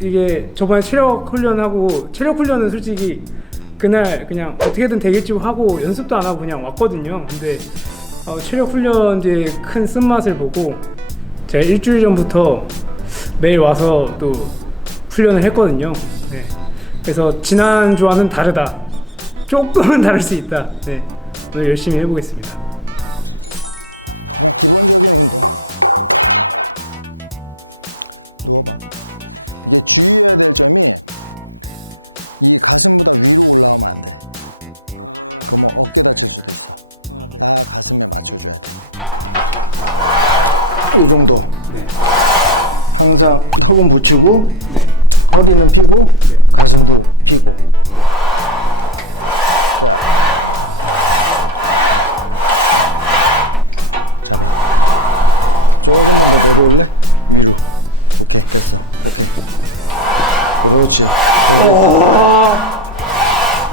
이게 저번에 체력 훈련하고 체력 훈련은 솔직히 그날 그냥 어떻게든 되겠지 하고 연습도 안 하고 그냥 왔거든요. 근데 어, 체력 훈련의 큰 쓴맛을 보고 제가 일주일 전부터 매일 와서 또 훈련을 했거든요. 네. 그래서 지난 주와는 다르다. 조금은 다를 수 있다. 네. 오늘 열심히 해보겠습니다. 이 정도. 네. 항상 턱은 붙이고 허리는 펴고 가슴도 펴고. 조금만 더 내려올래? 내려. 이렇게 됐어. 그렇지.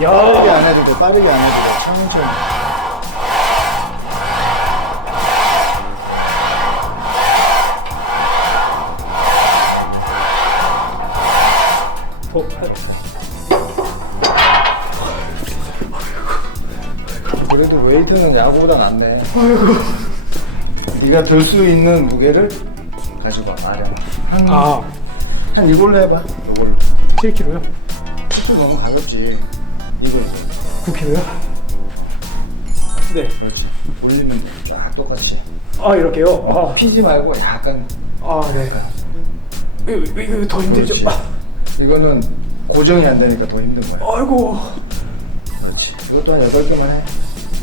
빠르게 안 해도 돼. 빠르게 안 해도 돼. 천천히. 그래도 웨이트는 야구보다 낫네. 네가 들 수 있는 무게를 가지고 와. 아래. 한, 아, 한 이걸로 해봐. 이걸로. 7kg요? 좀 너무 가볍지. 이걸로. 9kg요? 네. 그렇지. 올리면 쫙 똑같이. 아, 이렇게요? 아, 피지 말고 약간. 아 네. 이거, 이거 더 힘들죠? 그렇지. 이거는 고정이 안 되니까 더 힘든 거야. 아이고. 그렇지. 이것도 한 8개만 해.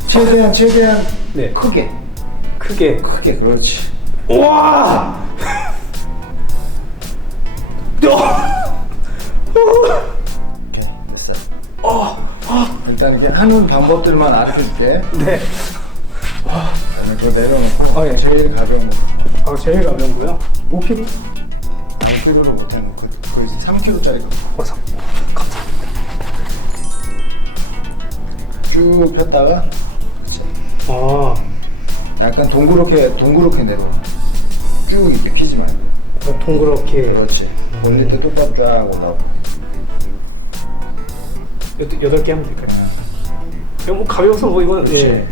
최대한, 최대한 네. 크게. 크게. 크게, 그렇지. 와! 이렇게. 됐어. 일단 이렇게 하는 방법들만 알려 줄게. 네. 그다음에 그거 내려놓고 아, 예. 제일 가벼운 거 아, 제일 가벼운 거요? 5kg? 5kg를 못 해놓고 그 3kg짜리 거 어, 상. 쭉 폈다가. 아, 약간 동그랗게 동그랗게 내려와 쭉 이렇게 피지 말고 동그랗게. 그렇지 올릴 때 똑바로 쫙 올라오고 여- 여덟 개 하면 될까요? 이거 뭐 가벼워서 뭐 이건 예.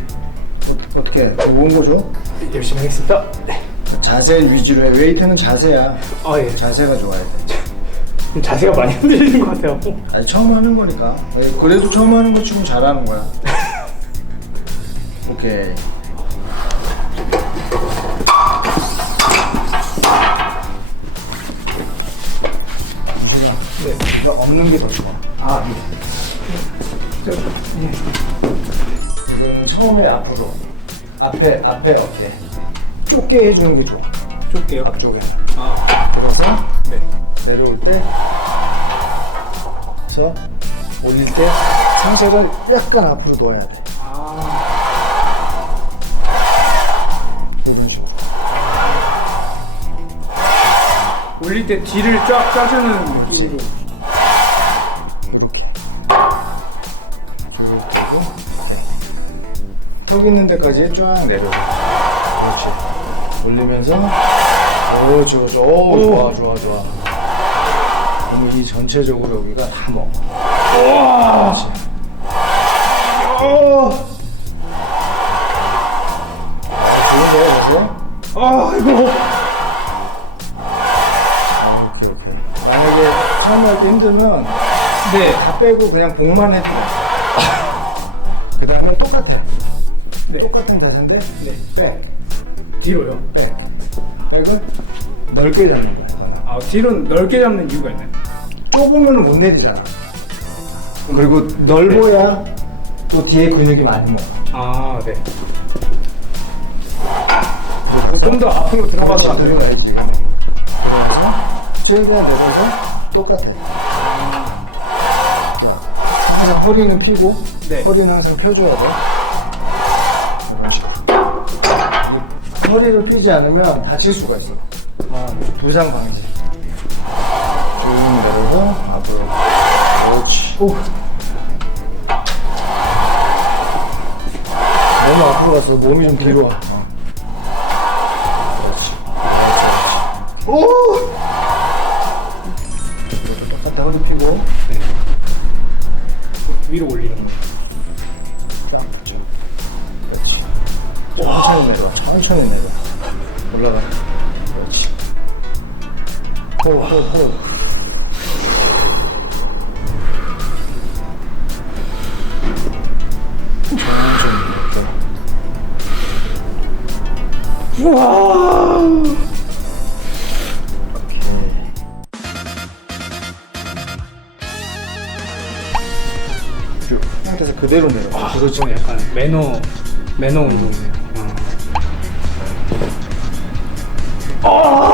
어, 어떻게 좋은 거죠? 열심히 하겠습니다. 네. 자세 위주로 해 웨이트는 자세야 아 예. 자세가 좋아야 돼 좀 자세가 많이 흔들리는 것 같아요. 아니 처음 하는 거니까 그래도 처음 하는 거 치고 잘하는 거야 오케이 네. 이거 없는 게 더 좋아 아, 예. 저, 예. 지금 처음에 앞으로 앞에 앞에 어깨 좁게 해주는 게 좋아 좁게요. 앞쪽에 아, 그래서 네. 내려올 때 그래서 올릴 때 상체를 약간 앞으로 놓아야 돼 올릴 때 뒤를 쫙 짜주는 느낌으로. 이렇게. 그리고 이렇게. 턱 있는 데까지 쫙 내려 그렇지. 올리면서. 그렇지 그렇지. 오 좋아 좋아 좋아. 그러면 이 전체적으로 여기가 다 먹어. 그렇지. 아, 좋은데요 그래서? 아, 이거. 힘들면 네. 다 빼고 그냥 복만 해도 돼. 그 다음에 똑같아. 네. 똑같은 자세인데, 네. 빼. 뒤로요. 빼. 백은 넓게 잡는 거야. 아, 뒤로 넓게 잡는 이유가 있나요? 좁으면 못 내리잖아. 그리고 넓어야 또 뒤에 근육이 많이 먹어. 아, 네. 좀 더 앞으로 들어가서 그렇지, 하세요. 들어가야지. 그래서 최대한 내려서 똑같아. 항상 허리는 펴고, 네. 허리는 항상 펴줘야 돼. 이런 식으로. 이 허리를 펴지 않으면 다칠 수가 있어. 아, 네. 부상 방지. 조용히 내려서 앞으로. 그렇지. 오. 너무 앞으로 갔어. 몸이 좀 뒤로 와. 어. 오! 갔다 허리 펴고. 위로 올리는 거. 딱. 그렇지. 천천히 내려. 천천히 내려. 올라가. 그렇지. 호, 호, 호. 천천히 내려. 우와. 그대로 매너. 아, 그거 좀 약간 매너 매너 운동이네요. 아. 아!